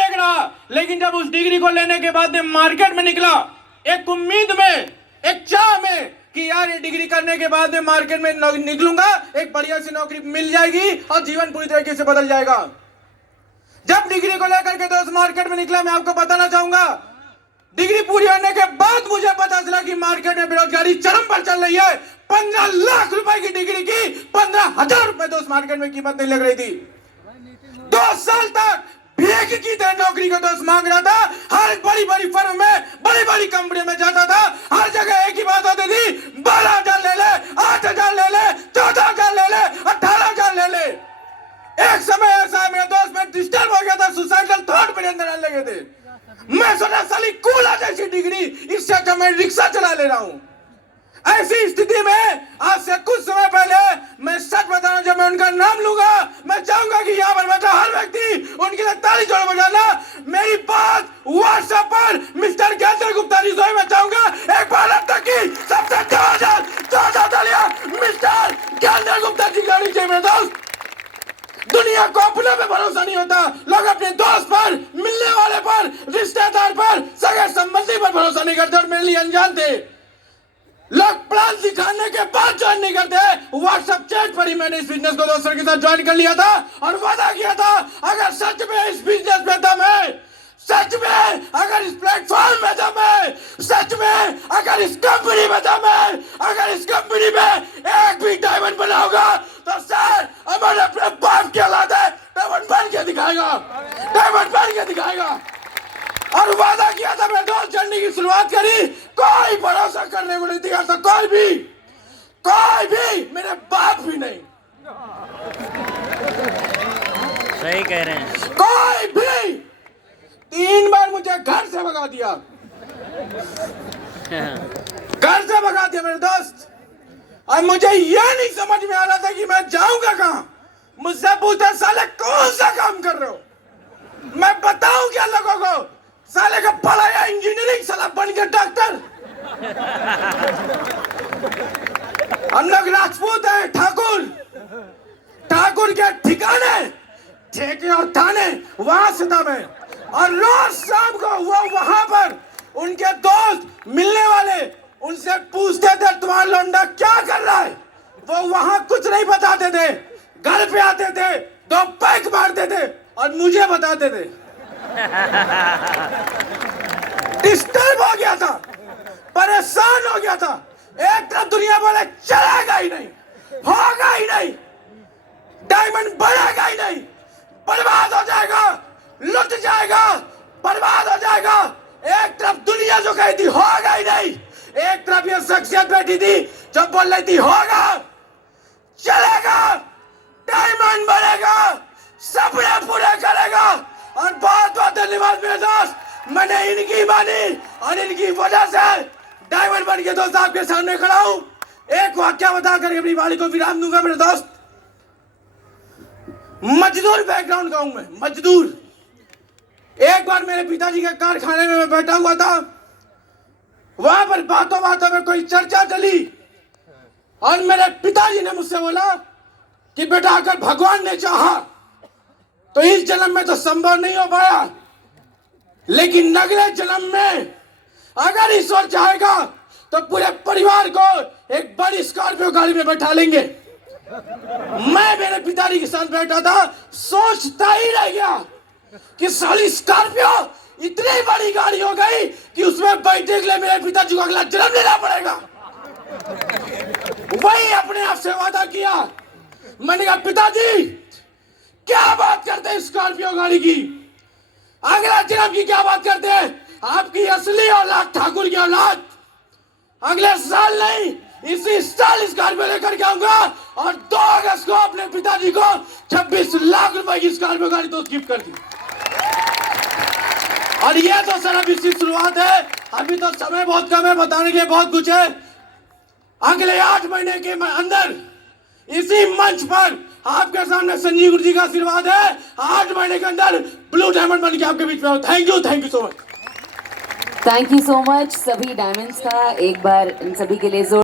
एक रहा, लेकिन जब उस डिग्री को लेने के बाद में मार्केट में निकला, एक उम्मीद में, एक चाह में कि यार ये डिग्री करने के बाद में मार्केट में निकलूंगा, एक बढ़िया सी नौकरी मिल जाएगी और जीवन पूरी तरीके से बदल जाएगा। जब डिग्री को लेकर के दोस्त मार्केट में निकला, मैं आपको बताना चाहूंगा, डिग्री पूरी होने के बाद मुझे पता चला कि मार्केट में बेरोजगारी चरम पर चल रही है। 15 लाख रुपए की डिग्री की 15,000 रुपए दोस्त मार्केट में कीमत नहीं लग रही थी। 2 साल तक भीख की तरह नौकरी का दोस्त मांग रहा था। हर बड़ी बड़ी फर्म में, बड़ी बड़ी कंपनी में जाता था, हर जगह एक ही बात होती थी, 12,000 ले ले, 8,000 ले ले, 14,000 ले ले, 18,000 ले ले। एक समय ऐसा है मेरे दोस्त, मैं डिस्टर्ब हो गया था, सुसाइडल थॉट मेरे अंदर आने लगे थे। मैं सोचा साली कूला जैसी डिग्री, इससे अच्छा मैं रिक्शा चला ले रहा हूं। ऐसी स्थिति में आज से कुछ समय पहले मैं सच बता रहा हूं, जब मैं उनका नाम लूंगा, मैं चाहूंगा कि यहाँ पर बैठा हर व्यक्ति उनके लिए ताली जोड़ बजाना। मेरी बात व्हाट्सएप पर मिस्टर ज्ञानचंद्र गुप्ता जी से मैं चाहूंगा एक बार अब तक की सबसे ज्यादा तालियां मिस्टर ज्ञानचंद्र गुप्ता जी की चाहिए मेरे दोस्त। दुनिया को अपने पे भरोसा नहीं होता, लोग अपने दोस्त पर, मिलने वाले पर, रिश्तेदार पर, सगे संबंधी पर भरोसा नहीं करते और मेरे लिए अनजान थे। लोग प्लान दिखाने के बाद ज्वाइन नहीं करते। व्हाट्सएप चैट पर ही मैंने इस बिजनेस को दोस्तों के साथ ज्वाइन कर लिया था और वादा किया था, अगर सच में इस बिजनेस में दम है, सच में अगर इस प्लेटफॉर्म में दम है, सच में अगर इस कंपनी में दम है, अगर इस कंपनी में एक भी डायमंड बना होगा तो सर हमारे अपने बाप की औलाद है, डायमंड बन के दिखाएगा, डायमंड बन के दिखाएगा। और वादा किया था, मैं दोस्त जर्नी की शुरुआत करी, कोई भरोसा करने को नहीं दिया था, कोई भी, मेरे बाप भी नहीं। सही कह रहे हैं। कोई भी 3 बार मुझे घर से भगा दिया, घर से भगा दिया मेरे दोस्त। और मुझे यह नहीं समझ में आ रहा था कि मैं जाऊंगा कहां। मुझसे पूछते साले कौन सा काम कर रहे हो, मैं बताऊं क्या लोगों को, साले का पढ़ाया इंजीनियरिंग, साला बन के डॉक्टर। हम लोग राजपूत हैं, ठाकुर के ठिकाने, ठेके और थाने वहां से दम है। और रोज शाम को वो वहां पर उनके दोस्त मिलने वाले उनसे पूछते थे तुम्हारा लौंडा क्या कर रहा है। वो वहां कुछ नहीं बताते थे, घर पे आते थे, 2 पैक मारते थे और मुझे बताते थे। डिस्टर्ब हो गया था, परेशान हो गया था। एक तरफ दुनिया बोले चलेगा ही नहीं, होगा ही नहीं, डायमंड बढ़ेगा ही नहीं, बर्बाद हो जाएगा, लुट जाएगा, बर्बाद हो जाएगा। एक तरफ दुनिया जो कहती होगा ही नहीं, एक तरफ ये शख्सियत बैठी थी जो बोल रही थी होगा, चलेगा, डायमंड बढ़ेगा, सपने पूरे करेगा। और बहुत बहुत धन्यवाद मेरे दोस्त, मैंने इनकी मानी और इनकी वजह से डायमंड बन के दोस्त आपके सामने खड़ा हूं। एक वाक्य बताकर अपनी वाणी को विराम दूंगा मेरे दोस्त। मजदूर बैकग्राउंड का हूं मैं, मजदूर। एक बार मेरे पिताजी के कारखाने में मैं बैठा हुआ था, वहां पर बातों बातों में कोई चर्चा चली और मेरे पिताजी ने मुझसे बोला कि बेटा अगर भगवान ने चाहा तो इस जन्म में तो संभव नहीं हो पाया, लेकिन अगले जन्म में अगर ईश्वर चाहेगा तो पूरे परिवार को एक बड़ी स्कॉर्पियो गाड़ी में बैठा लेंगे। मैं मेरे पिताजी के साथ बैठा था, सोचता ही रह गया कि साली स्कॉर्पियो इतनी बड़ी गाड़ी हो गई कि उसमें बैठने के लिए मेरे पिताजी को अगला जन्म लेना पड़ेगा। वही अपने आप से वादा किया। मैंने कहा पिताजी क्या बात करते हैं स्कॉर्पियो गाड़ी की, अगला जन्म की क्या बात करते हैं, आपकी असली औलाद ठाकुर की औलाद अगले साल नहीं इसी साल स्कॉर्पियो लेकर के आऊंगा और 2 अगस्त को अपने पिताजी को 26 लाख रुपए की स्कॉर्पियो गाड़ी तो गिफ्ट कर दी। और ये तो सर अभी इसकी शुरुआत है, अभी तो समय बहुत कम है, बताने के लिए बहुत कुछ है। अगले 8 महीने के अंदर इसी मंच पर आपके सामने संजीव गुरु जी का आशीर्वाद है, 8 महीने के अंदर ब्लू डायमंड बन के आपके बीच में। Thank you so much. Thank you so much सभी डायमंड्स का, एक बार इन सभी के लिए जोर